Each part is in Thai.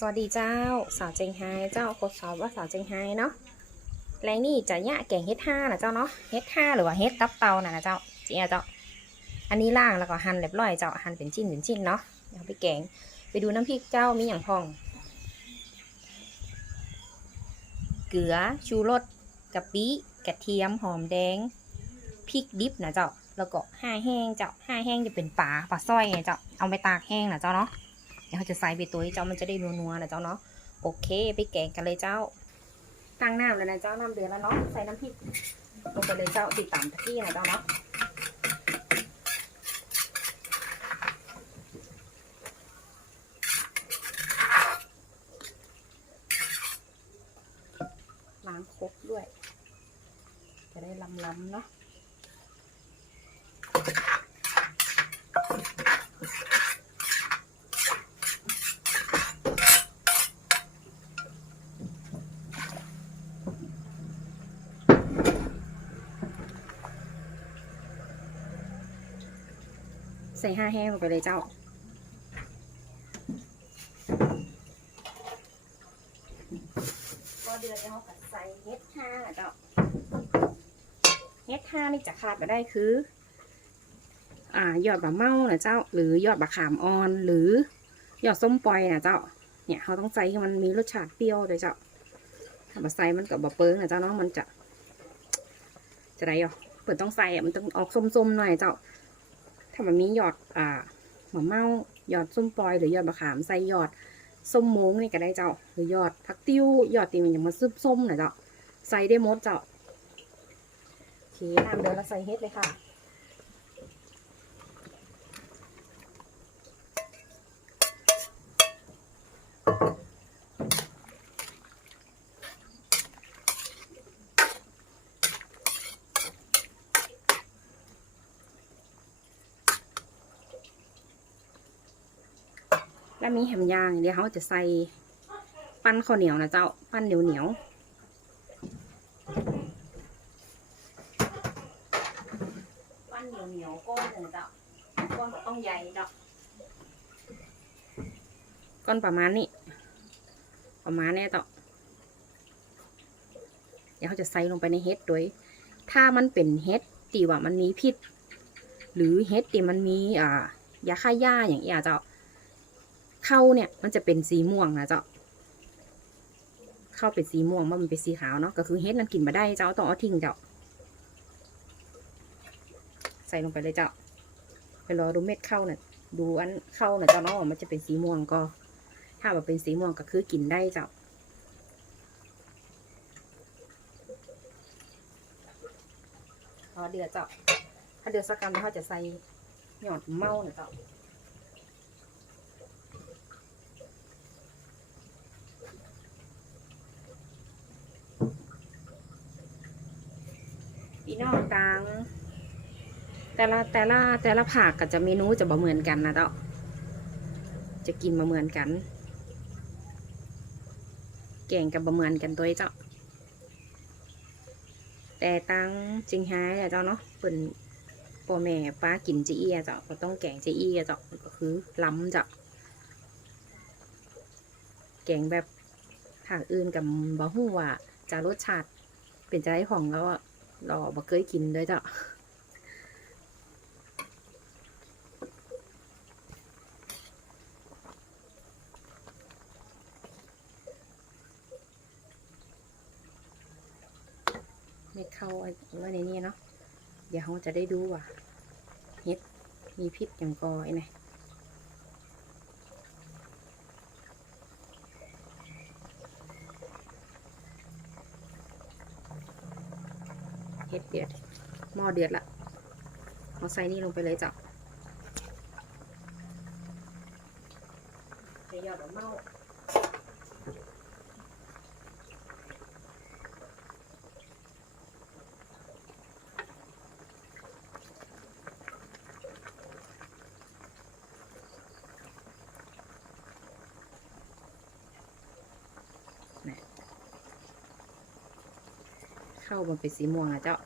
สวัสดีเจ้า สาวเจงไฮเจ้าโคดสอบว่าสาวเจงไฮเนาะแรงนี่จะยะแกงเฮ็ดห้านะเจ้าเนาะเฮ็ดห้าหรือว่าเฮ็ดตับเตาน่ะนะเจ้าเจียเจ้าอันนี้ล่างแล้วก็หั่นเรียบร้อยเจ้าหั่นเป็นชิ้นเป็นชิ้นเนาะเดี๋ยวเอาไปแกงไปดูน้ำพริกเจ้ามีอย่างพอง เกลือชูรสกะปิกระเทียมหอมแดงพริกดิบนะเจ้าแล้วก็ห้าแห้งเจ้าห้าแห้งจะเป็นปลาปลาสร้อยไงเจ้าเอาไปตากแห้งนะเจ้าเนาะ เขาจะใส่ไปตัวให้เจ้ามันจะได้นัวๆนะเจ้าเนาะโอเค ไปแกงกันเลยเจ้า ตั้งน้ำแล้วนะเจ้าน้ำเดือดแล้วเนาะใส่น้ำพริกลงไปเลยเจ้าติดตามตะกี้นะเจ้าเนาะล้างครกด้วย จะได้ล้ำๆเนาะ ส่ห้าแห้งลงไปเลยเจ้าก็เดือดแล้วก็ใส่เฮ็ดห้าเจ้าเฮ็ดห้านี่จะขาดไปได้คือ อ่ายอดบะเมานะเจ้า หรือยอดบะขามอ่อน หรือยอดส้มปล่อยนะเจ้า เนี่ยเขาต้องใส่ให้มันมีรสชาติเปรี้ยวเลยเจ้า ถ้าบะใส่มันกับบะเปิ้งนะเจ้าเนาะมันจะ จะไรอะเปิดต้องใส่อะมันต้องออกส้มๆหน่อยเจ้า ถ้ามันมีหยอดอ่าหัวเมาหยอดส้มปลอยหรือหยอดมะขามใส่หยอดส้มโม้งนี่ก็ได้เจ้า หรือหยอดผักติ้วหยอดตีมันอย่างมาซึบส้มหน่อยเจ้าใส่ได้หมดเจ้าโอเคน้ำเดือดแล้วใส่เฮ็ดเลยค่ะ แล้วมีแหมย่างเดี๋ยวเขาจะใส่ปั้นข้าวเหนียวนะเจ้า ปั้นเหนียวเหนียวปั้นเหนียวเหนียวก้อนหนึ่งเจ้าก้อนก็ต้องใหญ่เจ้าก้อนประมาณนี้ประมาณนี้เจ้าเดี๋ยวเขาจะใส่ลงไปในเฮ็ดโดย ถ้ามันเป็นเฮ็ดตีว่ามันมีพิษ หรือเฮ็ดตีมันมีอ่ายาฆ่าหญ้าอย่างเงี้ยเจ้า เข้าเนี่ยมันจะเป็นสีม่วงนะเจ้าเข้าเป็นสีม่วงว่ามันเป็นสีขาวเนาะก็คือเฮ็ดนั้นกินมาได้เจ้าต้องเอาทิ้งเจ้าใส่ลงไปเลยเจ้าไปรอดูเม็ดเข้าเนี่ยดูอันเข้าเนี่ยเจ้าเนาะมันจะเป็นสีม่วงก็ ถ้าว่าเป็นสีม่วงก็คือกินได้เจ้าพอเดือดเจ้าถ้าเดือดสักกรัมแล้วเขาจะใส่หยอดเมาเนี่ยเจ้า พี่น้องตังแต่ละแต่ละแต่ละผักก็จะเมนูจะบ่เหมือนกันนะเจ้าจะกินมาเหมือนกัน แกงกับบ่เหมือนกันตัวเจ้าแต่ตังจิงหายอะเจ้าเนาะเป็นพ่อแม่ป้ากินจีเอียเจ้าก็ต้องแกงจีเอียเจ้าก็คือล้ำเจ้าแกงแบบผักอื่นกับบะฮู้ว่าจะรสชาติเป็นใจของแล้วอะ เราบ่เคยกินเลยจ้ะเม็ดเข้าไว้ในนี้เนาะ เดี๋ยวเขาจะได้ดูว่าเห็ดมีพิษอย่างกอไอ้ไหน เห็ดเดือดหม้อเดือดละเอาใส่นี่ลงไปเลยจ้ะไปหยอดเมา เข้ามันเป็นสีม่วงอะเจ้า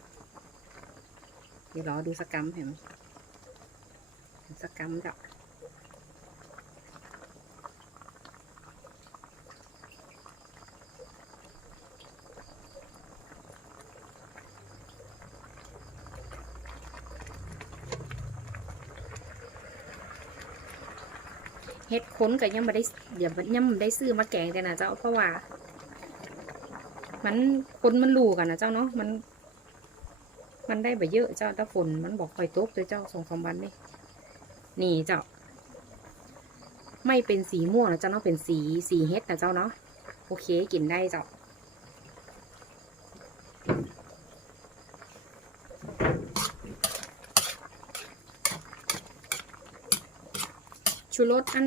เดี๋ยวรอดูสกัมเห็นสกัมเจ้าเฮ็ดค้นกับยังไม่ได้เดี๋ยวยังไม่ได้ซื้อมาแกงแต่นะเจ้าเพราะว่า มันคนมันรู้กันนะเจ้าเนาะมัน มันได้ไปเยอะเจ้าถ้าฝนมันบอกคอยตกเลยเจ้าสองสามวันนี่นี่เจ้า ไม่เป็นสีม่วงนะเจ้าเนาะเป็นสีสีเฮ็ดนะเจ้าเนาะโอเคกินได้เจ้าชูรสอัน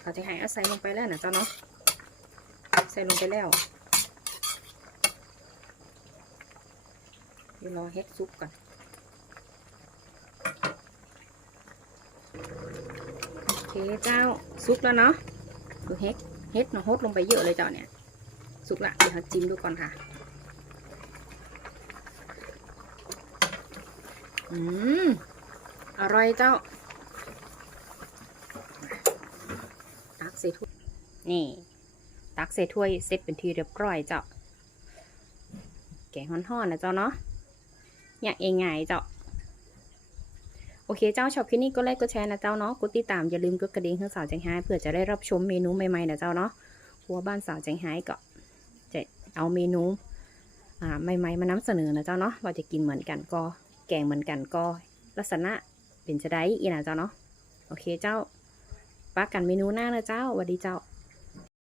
เขาจะห้เอาใส่ลงไปแล้วนะเจ้าเนาะใส่ลงไปแล้ว เดี๋ยวรอเฮ็ดซุปก่อนโอเคเจ้าซุปแล้วเนาะดูเฮ็ดเฮ็ดเนาะฮดลงไปเยอะเลยเจ้าเนี่ยสุกละเดี๋ยวเราจิ้มดูก่อนค่ะอืมอร่อยเจ้าตักใส่ถ้วยนี่ ตักใส่ถ้วยเสร็จเป็นทีเรียบร้อยเจ้าแกงฮ้อนๆนะเจ้าเนาะ อย่ากเองไงเจ้า โอเคเจ้าชอบคลิปนี้ก็ไลค์ก็แชร์นะเจ้าเนาะกดติดตามอย่าลืมกดกระดิ่งให้สาวแจงไฮเพื่อจะได้รับชมเมนูใหม่ๆนะเจ้าเนาะครัวบ้านสาวแจงไฮก็จะเอาเมนูอ่าใหม่ๆมานำเสนอนะเจ้าเนาะว่าจะกินเหมือนกันก็แกงเหมือนกันก็ลักษณะเป็นจะได้อีนะเจ้าเนาะโอเคเจ้าปักกันเมนูหน้านะเจ้าสวัสดีเจ้า